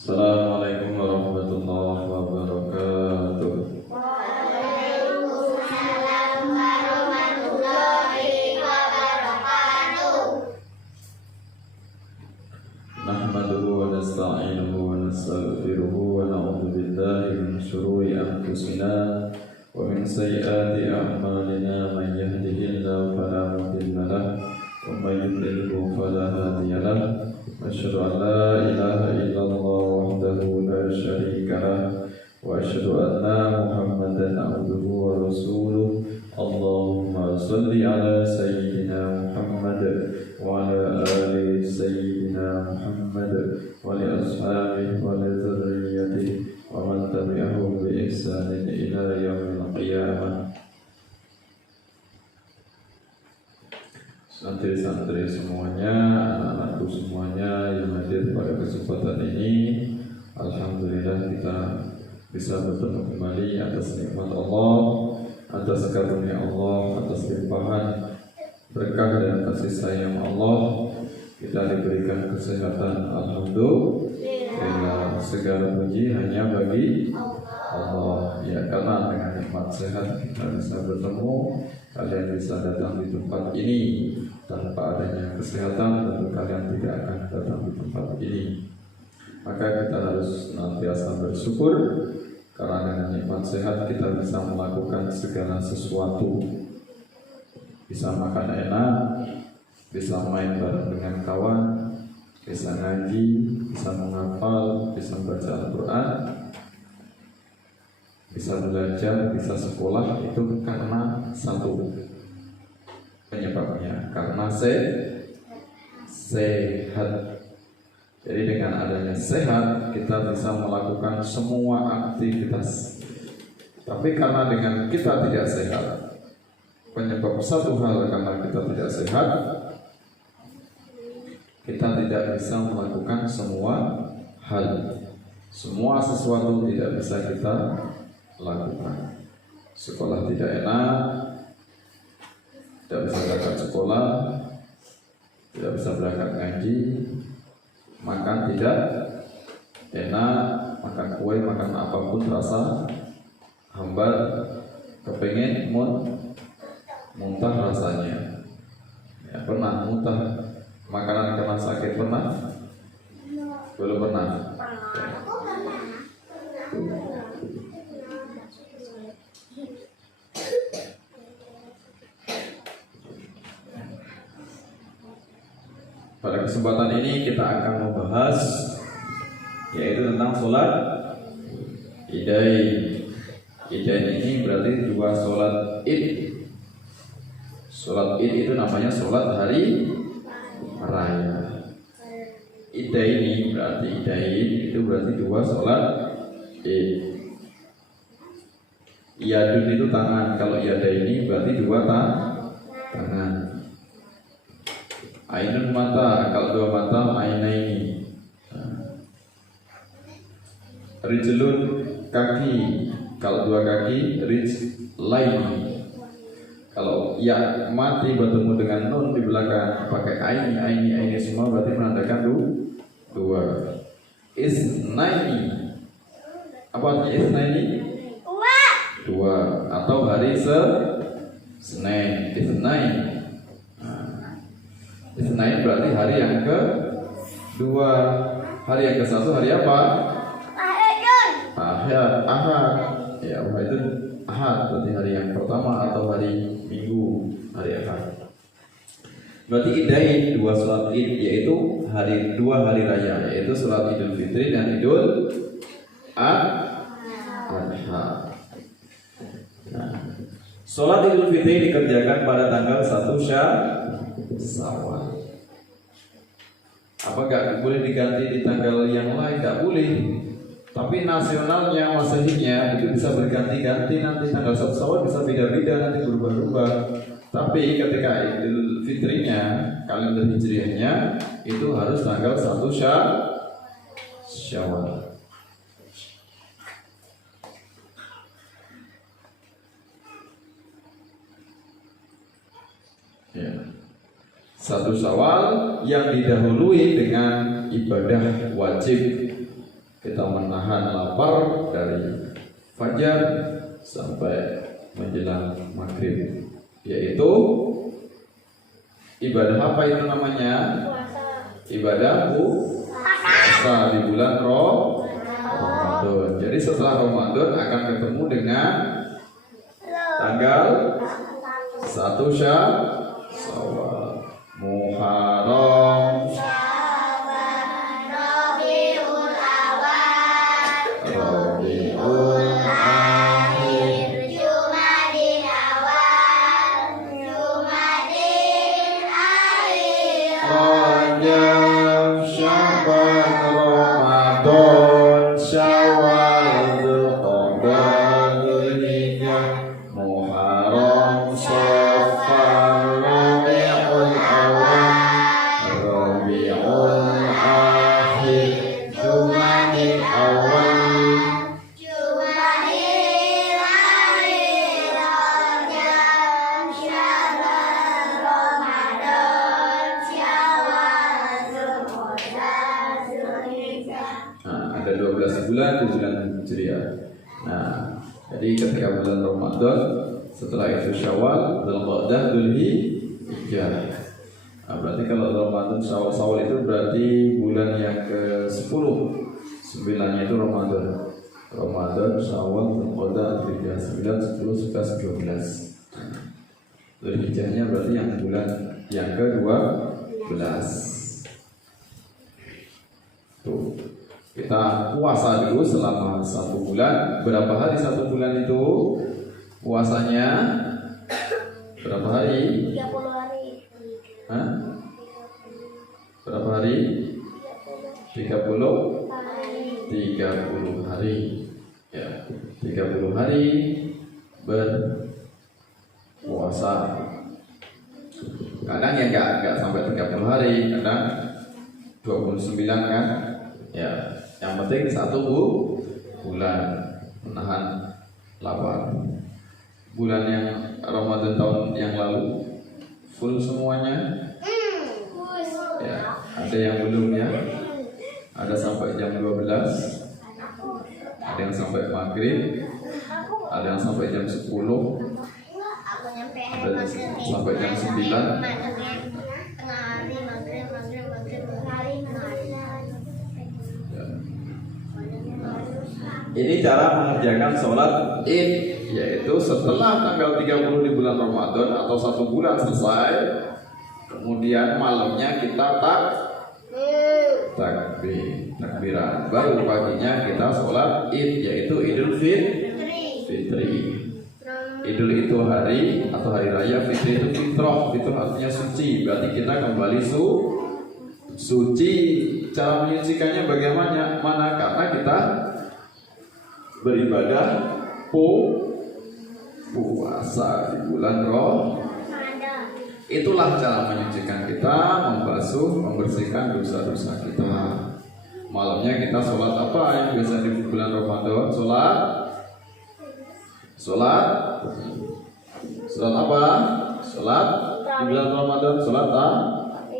Assalamualaikum warahmatullahi wabarakatuh. Waalaikumsalam warahmatullahi wabarakatuh. Nahmaduhu wa nasta'inuhu wa nastaghfiruhu wa na'udzu billahi min shururi anfusina wa min sayyiati a'malina. Man yahdihillahu fala mudilla lahu wa man yudlilhu fala hadiya lahu. Asyhadu an la ilaha illallah wahdahu la syarika lahu wa asyhadu anna Muhammadan abduhu wa rasuluh. Allahumma shalli ala sayyidina Muhammad wa ala ali sayyidina Muhammad wa li ashabihi wa li dzurriyyatihi wa man tabi'ahum bi ihsanin ila yaumil qiyamah. Santri-santri semuanya, anak-anakku semuanya yang hadir pada kesempatan ini, alhamdulillah kita bisa bertemu kembali atas nikmat Allah, atas karunia Allah, atas limpahan berkah dan kasih sayang Allah. Kita diberikan kesehatan, alhamdulillah. Segala puji hanya bagi Allah. Ya, karena dengan nikmat sehat kita bisa bertemu, kalian bisa datang di tempat ini. Tanpa adanya kesehatan, tentu kalian tidak akan datang di tempat ini. Maka kita harus senantiasa bersyukur, karena dengan nikmat sehat kita bisa melakukan segala sesuatu. Bisa makan enak, bisa main bareng dengan kawan, bisa ngaji, bisa menghafal, bisa membaca Al-Quran, bisa belajar, bisa sekolah. Itu karena satu penyebabnya, karena sehat. Jadi dengan adanya sehat kita bisa melakukan semua aktivitas. Tapi karena dengan kita tidak sehat, penyebab satu hal, karena kita tidak sehat, kita tidak bisa melakukan semua hal. Semua sesuatu tidak bisa kita lakukan. Sekolah tidak enak, tidak bisa berangkat sekolah, tidak bisa berangkat ngaji, makan tidak enak, makan kue, makan apapun rasa hambar, kepengen muntah rasanya. Ya, pernah muntah makanan karena sakit, pernah? Belum pernah. Ya. Pada kesempatan ini kita akan membahas yaitu tentang sholat Idain. Idain ini berarti dua sholat Id. Sholat Id itu namanya sholat hari raya. Idain berarti Idain itu berarti dua sholat Id. Iyadun itu tangan, kalau Iyadaini berarti dua tangan. Ainun mata, kalau dua mata ainaini. Rijlun kaki, kalau dua kaki rijlaini. Kalau ya mati bertemu dengan nun di belakang pakai aini semua berarti menandakan dua. Isnaini, apa artinya isnaini? Dua. Atau hari Senin, isnaini. Isnain berarti hari yang kedua. Hari yang ke-1 hari apa? Ahad. Ya, itu Ahad berarti hari yang pertama atau hari Minggu, hari Ahad. Berarti Idain dua sholat Id, yaitu dua hari raya, yaitu sholat Idul Fitri dan Idul Adha. Nah, sholat Idul Fitri dikerjakan pada tanggal 1 Syawal. Apa gak boleh diganti di tanggal yang lain? Gak boleh. Tapi nasionalnya, masehinya itu bisa berganti-ganti. Nanti tanggal 1 Syawal bisa beda-beda, nanti berubah-ubah. Tapi ketika Idul Fitrinya, kalender Hijriahnya itu harus tanggal 1 Syawal. Ya. 1 Syawal yang didahului dengan ibadah wajib kita menahan lapar dari fajar sampai menjelang maghrib, yaitu ibadah apa itu namanya? Ibadah puasa di bulan Ramadan. Jadi setelah Ramadan akan ketemu dengan tanggal 1 Syawal, Muharram, Rabiul Awal, Rabiul Akhir, Jumadil Awal, Jumadil Akhir, Rajab, Sya'ban, Ramadan, Syawal, Dzulqa'dah, Dzulhijjah, Muharram, Safar, Rabiul Awal, Rabiul Akhir, Jumadil Awal, Jumadil Akhir, Rajab, Sya'ban, Ramadan, Syawal, Dzulqa'dah, Dzulhijjah. Nah, ada 12 bulan di bulan Hijriah. Nah, jadi ketika bulan Ramadan, setelah itu Syawal, Dzulqa'dah, Dzulhijjah. Nah, berarti kalau Ramadan Syawal itu berarti bulan yang ke-10. 9-nya itu Ramadan. Ramadan, Syawal, Dzulqa'dah, Dzulhijjah. 9, 10, 11, 12. Dzulhijjahnya berarti yang bulan yang ke-12. Tuh. Kita puasa dulu selama 1 bulan. Berapa hari 1 bulan itu? Puasanya berapa hari? 30 hari. Hah? Berapa hari? 30 hari. Ya, 30 hari berpuasa. Kadang ya enggak sampai 30 hari, kadang 29 kan? Ya, yang penting 1 bulan menahan lapar. Bulan yang Ramadan tahun yang lalu full semuanya. Ya, ada yang belum ya. Ada sampai jam 12. Ada yang sampai maghrib. Ada yang sampai jam 10. Aku nyampe Ada sampai jam 9. tengah hari, maghrib, hari. Ini cara mengerjakan sholat Id, yaitu setelah tanggal 30 di bulan Ramadan atau 1 bulan selesai, kemudian malamnya kita takbiran, baru paginya kita sholat Id, yaitu Idul Fitri. Idul itu hari atau hari raya, Fitri itu fitrah, itu artinya suci, berarti kita kembali suci. Cara menyucikannya bagaimana? Karena kita beribadah puasa di bulan Itulah cara menyucikan kita, membersihkan dosa-dosa kita. Malamnya kita sholat apa yang biasa di bulan Ramadan? Sholat apa? Sholat di bulan Ramadan, sholat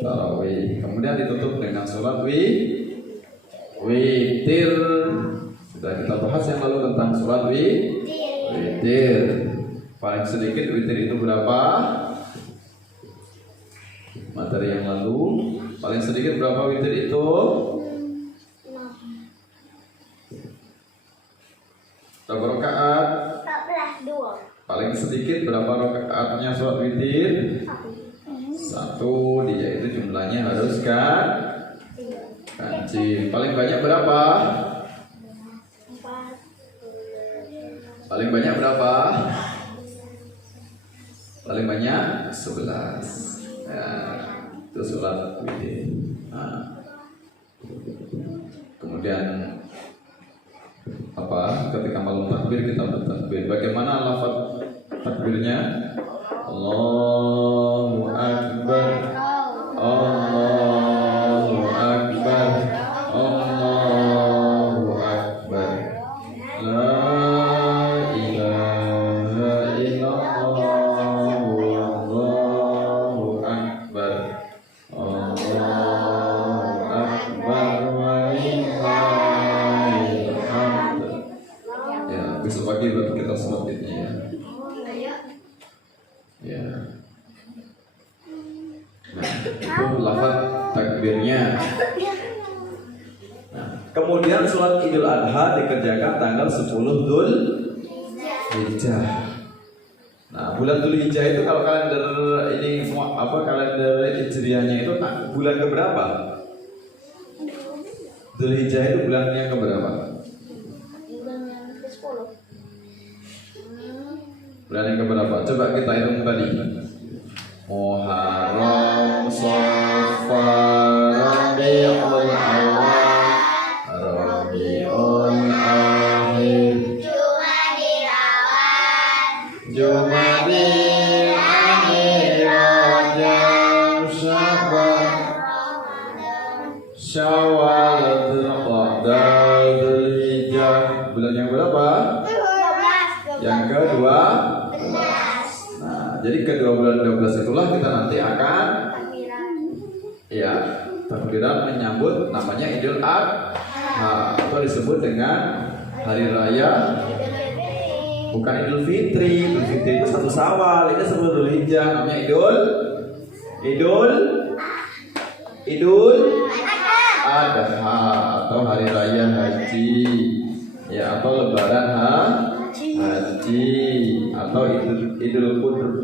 tarawih. Kemudian ditutup dengan sholat witir. Sudah kita bahas yang lalu tentang sholat witir. Paling sedikit witir itu berapa? Materi yang lalu. Paling sedikit berapa witir itu? Berapa rakaat? 14, 2. Paling sedikit berapa rakaatnya sholat witir? 1. Dia itu jumlahnya harus ganjil. Paling banyak berapa? 4. Paling banyak berapa? Paling banyak 11. Nah, itu sholat witir. Nah, kemudian apa? Ketika malam takbir kita bertakbir. Bagaimana lafaz takbirnya? Allahu Akbar, Allahu Akbar, Allahu Akbar. La ilaha illallah, Allahu Akbar, Allahu Akbar, wa lillahi besok pagi baru kita sholat idnya ya. Ya. Nah, itu lafaz takbirnya. Nah, kemudian sholat Idul Adha dikerjakan tanggal 10 Dzulhijjah. Nah, bulan Dzulhijjah itu kalau kalender ini kalender Hijriahnya itu bulan keberapa? Dzulhijjah itu bulan yang keberapa? Bulan yang ke-10. Bulan yang keberapa? Coba kita hitung tadi. Muharram, Safar, Rabiul Awwal, Rabiul Akhir, Jumadil Akhir, Rajab, Syawal, Dzulqa'dah, Dzulhijjah. Bulan yang berapa? 12. Yang kedua. Nah, jadi kedua bulan 12 itulah kita nanti akan takbiran menyambut namanya Idul Adha atau disebut dengan hari raya bukan Idul Fitri. Idul Fitri itu 1 Syawal, itu 10 Dzulhijjah, namanya Idul Adha atau hari raya haji ya, atau lebaran haji atau Idul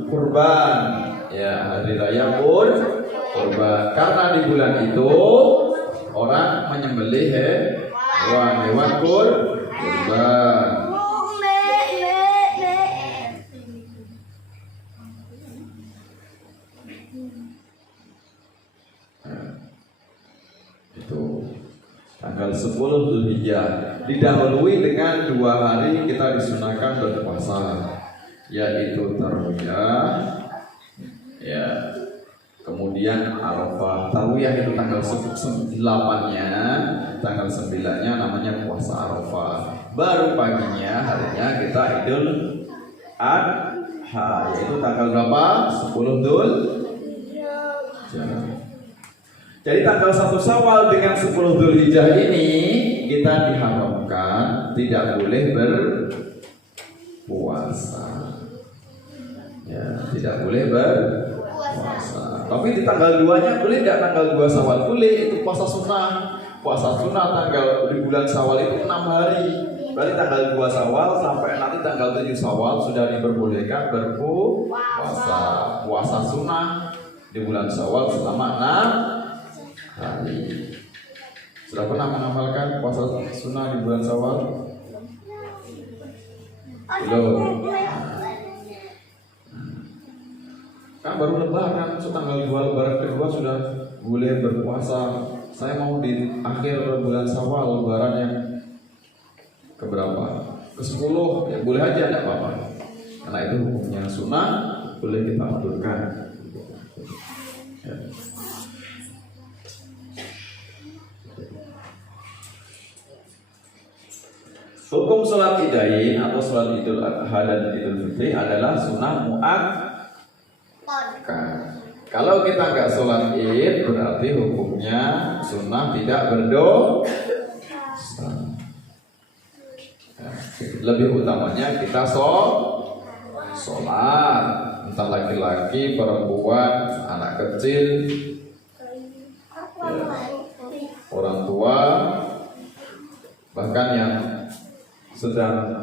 Kurban ya, hari raya kurban. Karena di bulan itu orang menyembelih hewan kurban. Itu tanggal 10 Dzulhijjah didahului dengan 2 hari kita disunahkan berpuasa, yaitu Tarwiyah ya, kemudian Arafah. Tarwiyah itu tanggal 8-nya, tanggal 9-nya namanya puasa Arafah. Baru paginya harinya kita Idul Adha, yaitu tanggal berapa? 10 Dzulhijjah. Jadi tanggal 1 Syawal dengan 10 Dzulhijjah ini kita diharapkan tidak boleh berpuasa. Ya, tidak boleh berpuasa. Tapi di tanggal 2-nya boleh enggak? Tanggal 2 Syawal boleh, itu puasa sunnah. Puasa sunnah tanggal di bulan Syawal itu 6 hari. Berarti tanggal 2 Syawal sampai nanti tanggal 7 Syawal sudah diperbolehkan berpuasa. Puasa sunnah di bulan Syawal selama 6 hari. Sudah pernah mengamalkan puasa sunnah di bulan Syawal? Belum. Kan baru lebaran, tanggal 2 lebaran kedua sudah boleh berpuasa. Saya mau di akhir bulan Syawal, lebaran yang keberapa? Ke-10, ya boleh aja, tidak apa-apa. Karena itu hukumnya sunnah, boleh kita aturkan. Ya. Hukum sholat idain atau sholat Idul Adha dan Idul Fitri adalah sunnah muakkad. Kalau kita nggak sholat id berarti hukumnya sunnah tidak berdosa. Lebih utamanya kita sholat, entah laki-laki, perempuan, anak kecil, ya, orang tua, bahkan yang sedang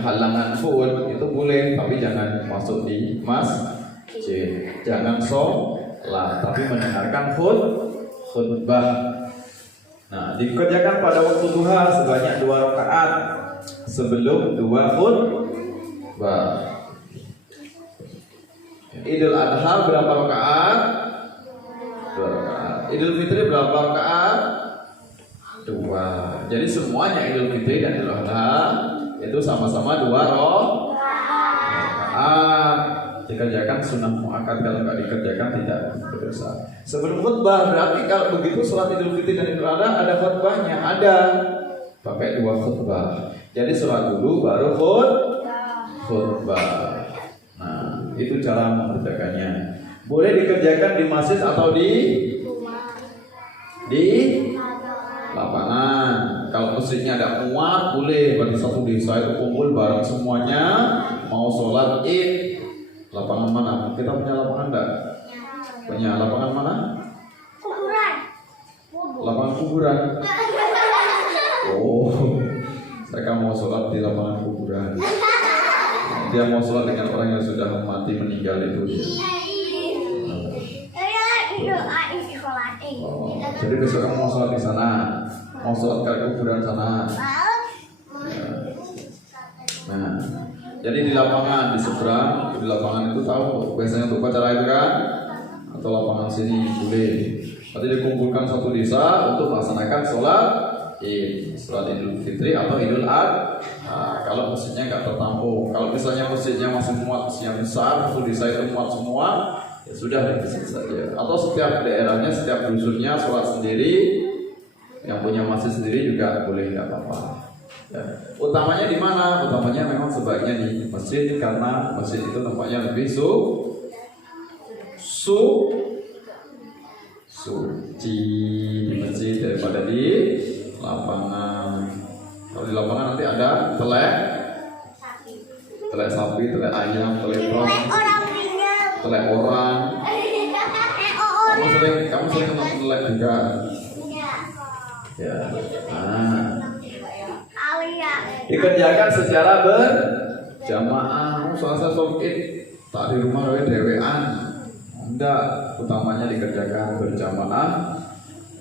halangan full itu boleh, tapi jangan masuk di masjid, jangan sholat, tapi mendengarkan khutbah. Nah, dikerjakan pada waktu duha sebanyak 2 rakaat sebelum 2 khutbah. Idul Adha berapa rakaat? 2 rakaat. Idul Fitri berapa rakaat? 2. Jadi semuanya Idul Fitri dan Idul Adha itu sama-sama 2 rakaat. Dikerjakan sunnah muakkad, kalau nggak dikerjakan tidak berdosa. Sebelum khutbah berarti kalau begitu sholat Idul Fitri dan Idul Adha ada khutbahnya, ada pakai 2 khutbah. Jadi sholat dulu baru khutbah. Nah, itu cara mengerjakannya. Boleh dikerjakan di masjid atau di lapangan. Kalau masjidnya ada muat, boleh bagi satu desa itu kumpul bareng semuanya mau sholat id. Lapangan mana? Kita punya lapangan enggak? Punya lapangan mana? Kuburan. Lapangan kuburan. Oh, mereka mau sholat di lapangan kuburan. Dia mau sholat dengan orang yang sudah mati meninggal itu dia. Oh, jadi besok kamu mau sholat di sana, mau sholat ke kuburan sana. Nah, jadi di lapangan di seberang, di lapangan itu tahu biasanya untuk upacara itu kan, atau lapangan sini boleh. Nanti dikumpulkan satu desa untuk melaksanakan sholat sholat Idul Fitri atau Idul Adha. Kalau masjidnya nggak tertampung, kalau misalnya masjidnya masih muat, masjidnya besar, satu desa itu muat semua, ya sudah di situ saja. Atau setiap daerahnya, setiap dusunnya sholat sendiri, yang punya masjid sendiri juga boleh, nggak apa-apa. Ya. Utamanya di mana? Utamanya memang sebaiknya di masjid karena masjid itu nampaknya lebih suci di masjid daripada di lapangan. Kalau di lapangan nanti ada telek sapi, telek ayam, telek orang. Kamu sering nonton telek juga? Ya. Dikerjakan secara berjamaah. Selasa sholat tak di rumah dewean. Enggak, utamanya dikerjakan berjamaah.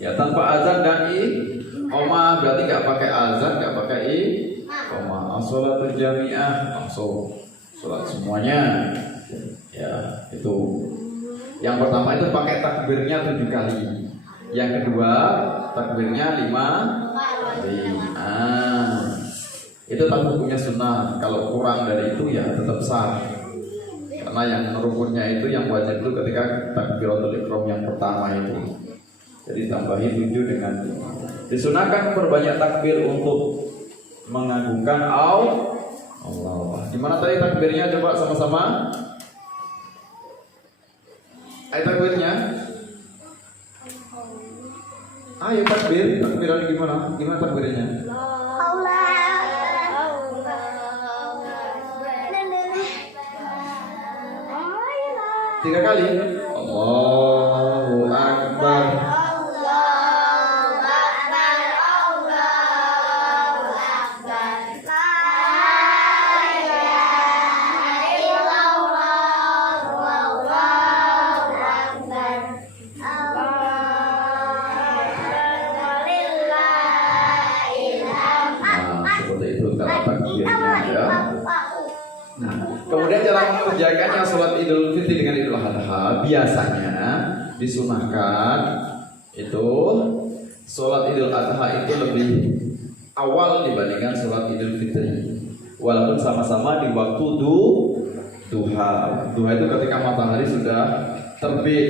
Ya tanpa azan dan iqamah, berarti nggak pakai azan, nggak pakai iqamah. Sholatul jamiah, langsung sholat semuanya. Ya itu. Yang pertama itu pakai takbirnya 7 kali. Yang kedua takbirnya 5 kali. Itu tak hukumnya sunnah. Kalau kurang dari itu ya tetap sah. Karena yang rukunnya itu yang wajib itu ketika takbiratul ihram yang pertama itu. Jadi tambahi 7 dengan 5. Disunahkan perbanyak takbir untuk mengagungkan Allah. Gimana tadi takbirnya? Coba sama-sama. Ayo takbirnya. Ayo takbiran gimana? Gimana takbirnya? Tiga kali. Allahu Akbar. Kemudian cara mengerjakannya sholat Idul Fitri dengan Idul Adha biasanya disunahkan itu sholat Idul Adha itu lebih awal dibandingkan sholat Idul Fitri, walaupun sama-sama di waktu duha. Duha itu ketika matahari sudah terbit,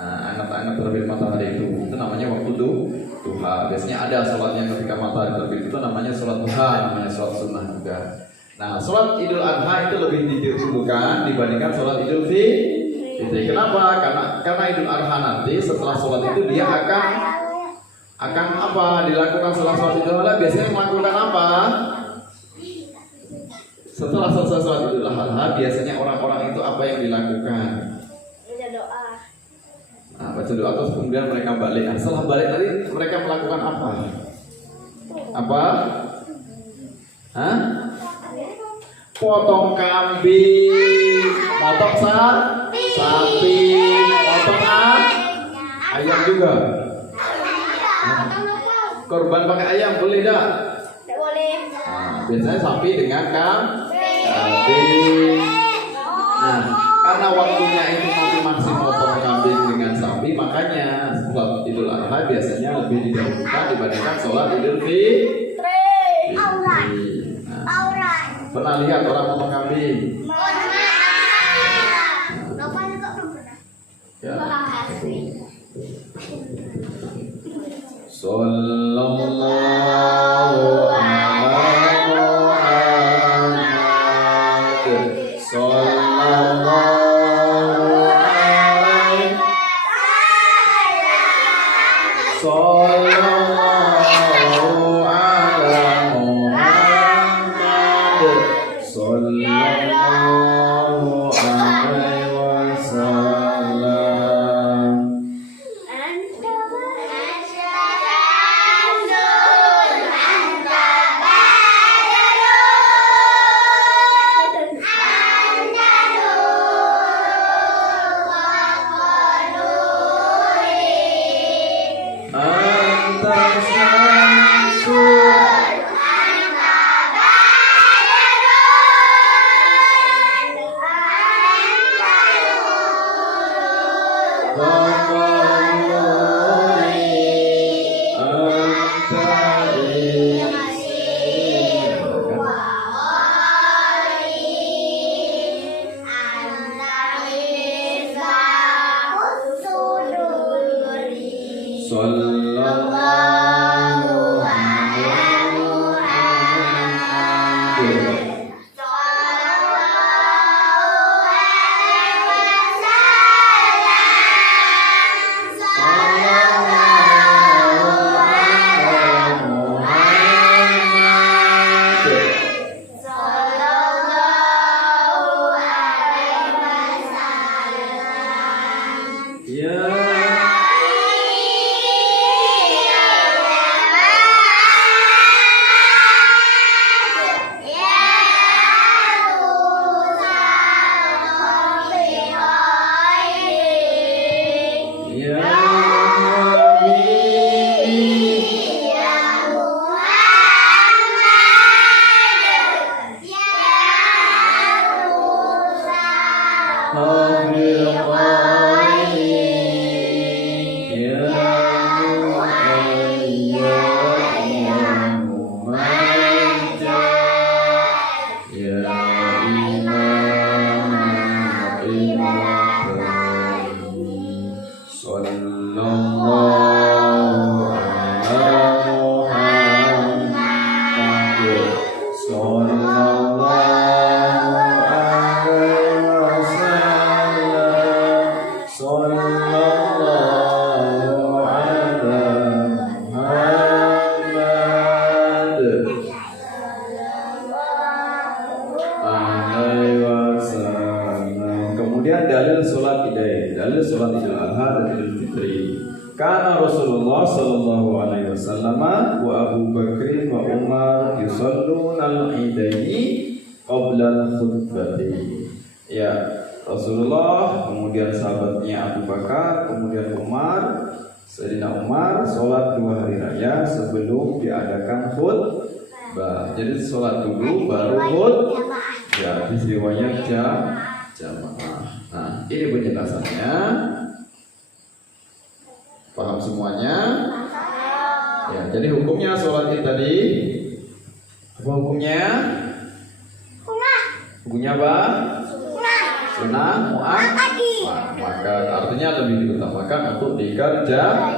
anget-anget terbit matahari itu namanya waktu duha. Biasanya ada sholatnya ketika matahari terbit, itu namanya sholat duha, namanya sholat sunnah juga. Nah, sholat Idul Adha itu lebih didahulukan dibandingkan sholat Idul Fitri. Kenapa? Karena Idul Adha nanti setelah sholat itu dia akan apa? Dilakukan sholat Idul Adha. Biasanya melakukan apa? Setelah selesai sholat Idul Adha, biasanya orang-orang itu apa yang dilakukan? Baca doa. Nah, baca doa terus kemudian mereka balik. Nah, setelah balik tadi mereka melakukan apa? Apa? Hah? Potong kambing, potong sapi, potong ayam juga. Korban pakai ayam boleh dah? Tidak boleh. Nah, biasanya sapi dengan kambing. Nah, karena waktunya itu nanti masih potong kambing dengan sapi, makanya sholat Idul Adha biasanya lebih didahulukan dibandingkan sholat Idul Fitri. Pernah lihat orang potong kambing? Ya. Sallallahu alaihi wasallam. dalil sholat Idain, dalil sholat Idul Adha dan Idul Fitri. Karena Rasulullah Sallallahu Alaihi Wasallam wa Abu Bakr wa Umar yusalluna al-Idaini qabla al-khutbati. Ya, Rasulullah, kemudian sahabatnya Abu Bakar, kemudian Umar, Sayyidina Umar sholat 2 hari raya sebelum diadakan khutbah. Jadi sholat dulu baru khutbah. Ya, riwayat jamaah. Nah, ini penjelasannya. Paham semuanya? Ya, jadi hukumnya sholat Id tadi. Apa hukumnya? Hukumnya apa? Sunnah maka artinya lebih diutamakan untuk dikerjakan.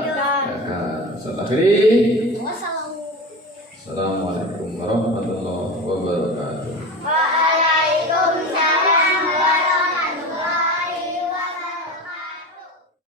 Assalamualaikum warahmatullahi wabarakatuh.